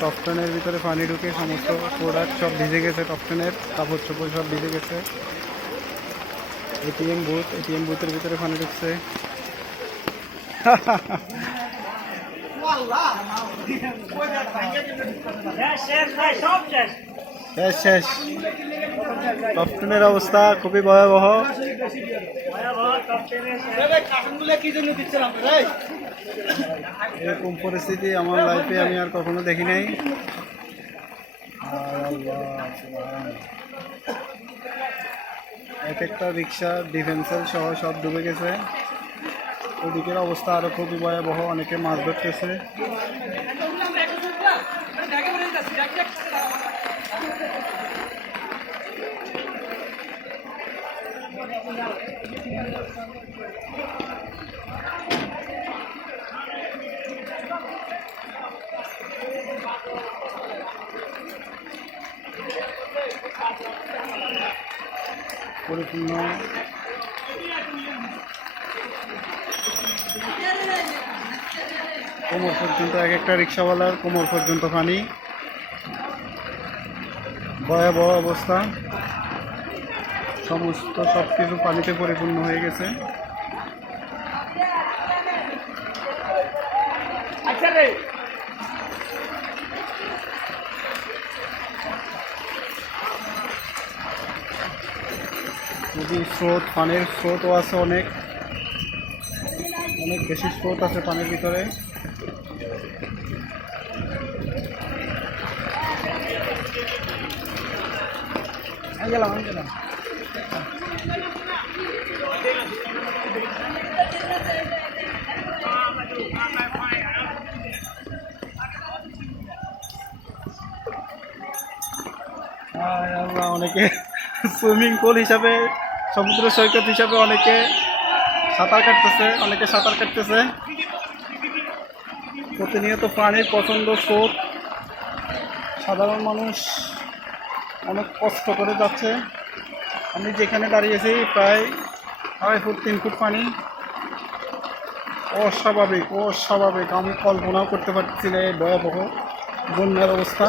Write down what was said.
টপটনের ভিতরে পানি ঢুকে সমস্ত প্রোডাক্ট সব ভিজে গেছে। টপটনের কাপড় চোপড় সব ভিজে গেছে। এটিএম বুথের ভিতরে পানি ঢুকছে। শেষ। টপটনের অবস্থা খুবই ভয়াবহ। এরকম পরিস্থিতি আমার লাইফে আমি আর কখনো দেখি নাই। এক একটা রিক্সা, ডিফেন্সের সহ সব ডুবে গেছে। ওদিকের অবস্থা আরো খুবই ভয়াবহ। অনেকে মাছ ধরতেছে। পরিপূর্ণ কোমর পর্যন্ত, এক একটা রিক্সাওয়ালার কোমর পর্যন্ত পানি। ভয়াবহ অবস্থা। সমস্ত সব কিছু পানিতে পরিপূর্ণ হয়ে গেছে। নদীর স্রোত, পানির স্রোতও আছে, অনেক বেশি স্রোত আছে পানির ভিতরে। গেলাম। অনেকে সুইমিং পুল হিসাবে, সমুদ্র সৈকত হিসাবে অনেকে সাঁতার কাটতেছে। প্রতিনিয়ত পানির প্রচণ্ড স্রোত। সাধারণ মানুষ অনেক কষ্ট করে যাচ্ছে। আমি যেখানে দাঁড়িয়েছি প্রায় 2.5 ফুট 3 ফুট পানি। অস্বাভাবিক। আমি কল্পনাও করতে পারছি না এই ভয়াবহ বন্যার অবস্থা।